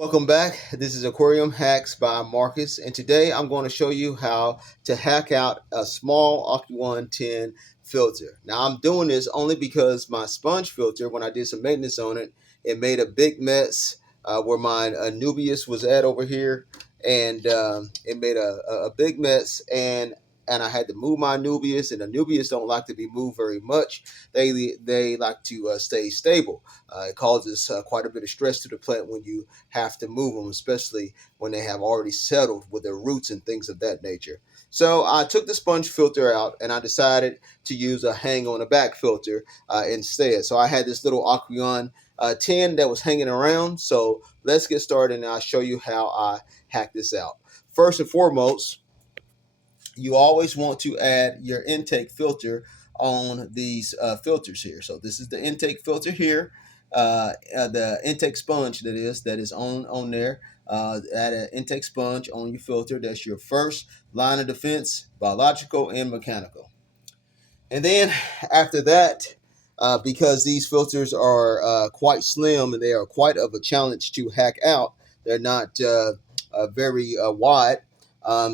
Welcome back. This is Aquarium Hacks by Marcus, and today I'm going to show you how to hack out a small Aqueon 10 filter. Now, I'm doing this only because my sponge filter, when I did some maintenance on it, it made a big mess where my Nubius was at over here, and it made a big mess, and I had to move my Nubius, and the Nubius don't like to be moved very much. They like to stay stable. It causes quite a bit of stress to the plant when you have to move them, especially when they have already settled with their roots and things of that nature. So I took the sponge filter out and I decided to use a hang on the back filter instead. So I had this little Aqueon 10 that was hanging around. So let's get started and I'll show you how I hack this out. First and foremost, you always want to add your intake filter on these filters here. So this is the intake filter here, the intake sponge that is on there. Add an intake sponge on your filter. That's your first line of defense, biological and mechanical. And then after that, because these filters are quite slim and they are quite of a challenge to hack out, they're not very wide.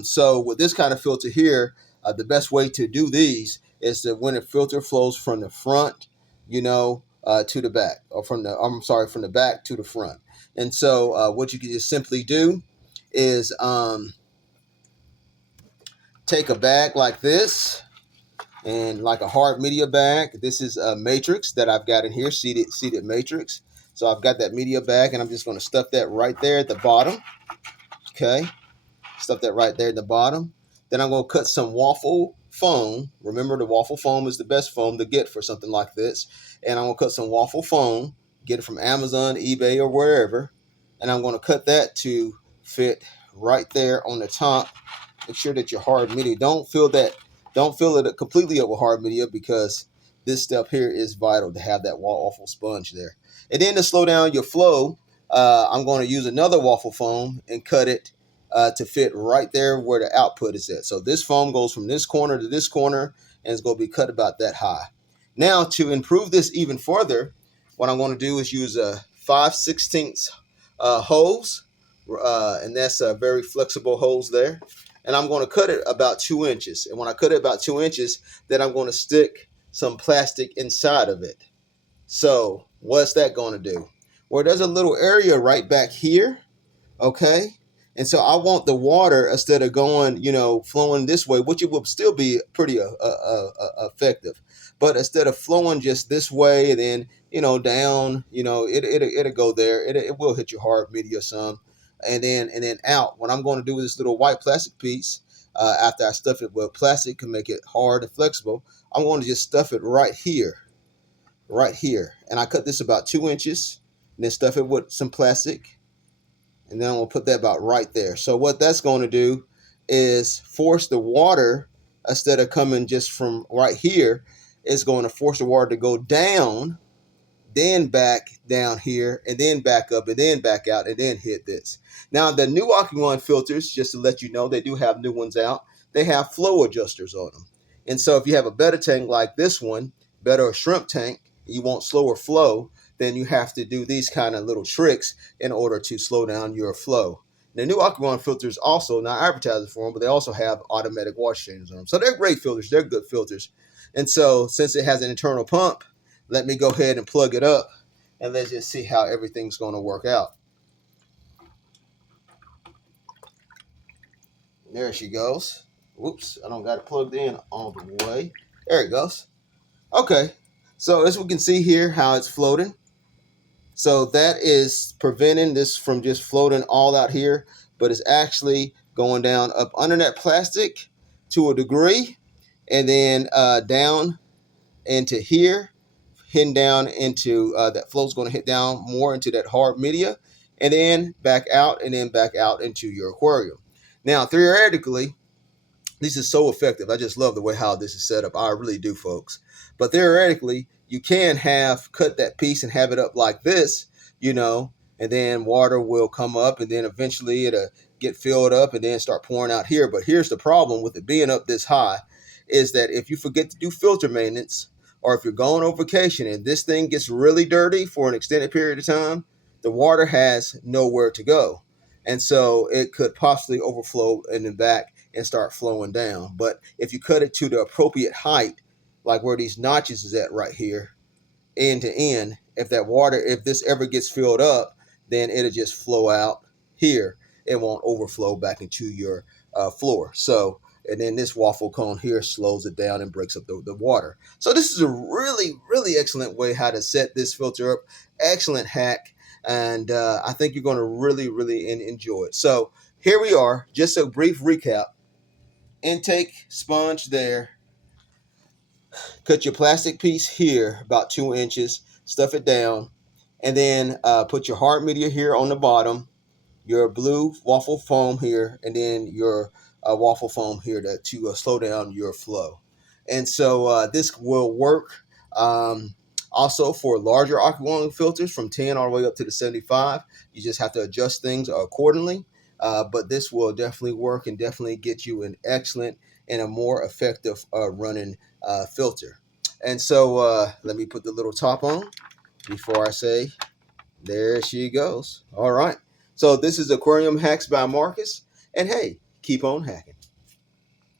So with this kind of filter here, the best way to do these is that when a filter flows from the front, to the back, or from the back to the front. And so what you can just simply do is take a bag like this, and like a hard media bag. This is a matrix that I've got in here, seated matrix. So I've got that media bag, and I'm just going to stuff that right there at the bottom. Okay, stuff that right there at the bottom. Then I'm going to cut some waffle foam. Remember, the waffle foam is the best foam to get for something like this. And I'm going to cut some waffle foam, get it from Amazon, eBay, or wherever. And I'm going to cut that to fit right there on the top. Make sure that your hard media, don't fill it completely up with hard media, because this step here is vital to have that waffle sponge there. And then to slow down your flow, I'm going to use another waffle foam and cut it to fit right there where the output is at. So this foam goes from this corner to this corner, and it's going to be cut about that high. Now, to improve this even further, what I'm going to do is use a 5/16 hose, and that's a very flexible hose there. And I'm going to cut it about 2 inches. And when I cut it about 2 inches, then I'm going to stick some plastic inside of it. So what's that going to do? Well, there's a little area right back here, okay? And so I want the water, instead of going, flowing this way, which it will still be pretty effective. But instead of flowing just this way and then, down, it'll go there. It will hit your hard media some. And then out. What I'm going to do with this little white plastic piece, after I stuff it with plastic to make it hard and flexible, I'm going to just stuff it right here. And I cut this about 2 inches, and then stuff it with some plastic. And then I'm going to put that about right there. So what that's going to do is force the water, instead of coming just from right here, it's going to force the water to go down, then back down here, and then back up, and then back out, and then hit this. Now, the new Aqueon filters, just to let you know, they do have new ones out. They have flow adjusters on them. And so if you have a better tank like this one, better a shrimp tank, you want slower flow, then you have to do these kind of little tricks in order to slow down your flow. The new Aqueon filters also, not advertising for them, but they also have automatic wash changers on them. So they're great filters. They're good filters. And so since it has an internal pump, let me go ahead and plug it up, and let's just see how everything's going to work out. There she goes. Whoops, I don't got it plugged in all the way. There it goes. Okay, so as we can see here, how it's floating. So that is preventing this from just floating all out here, but it's actually going down up under that plastic to a degree, and then down into here, hitting down into that flow's going to hit down more into that hard media, and then back out, and then back out into your aquarium. Now, theoretically, this is so effective. I just love the way how this is set up. I really do, folks. But theoretically, you can have cut that piece and have it up like this, and then water will come up, and then eventually it'll get filled up and then start pouring out here. But here's the problem with it being up this high, is that if you forget to do filter maintenance, or if you're going on vacation and this thing gets really dirty for an extended period of time, the water has nowhere to go. And so it could possibly overflow in the back and start flowing down. But if you cut it to the appropriate height, like where these notches is at right here, end to end, if that water, if this ever gets filled up, then it'll just flow out here. It won't overflow back into your floor. So, and then this waffle cone here slows it down and breaks up the water. So this is a really, really excellent way how to set this filter up. Excellent hack. And I think you're going to really, really enjoy it. So here we are. Just a brief recap. Intake sponge there. Cut your plastic piece here about 2 inches, stuff it down, and then put your hard media here on the bottom, your blue waffle foam here, and then your waffle foam here to slow down your flow. And so this will work also for larger Aqueon filters from 10 all the way up to the 75. You just have to adjust things accordingly. But this will definitely work and definitely get you an excellent and a more effective running filter. And so let me put the little top on before I say, there she goes. All right. So this is Aquarium Hacks by Marcus. And hey, keep on hacking.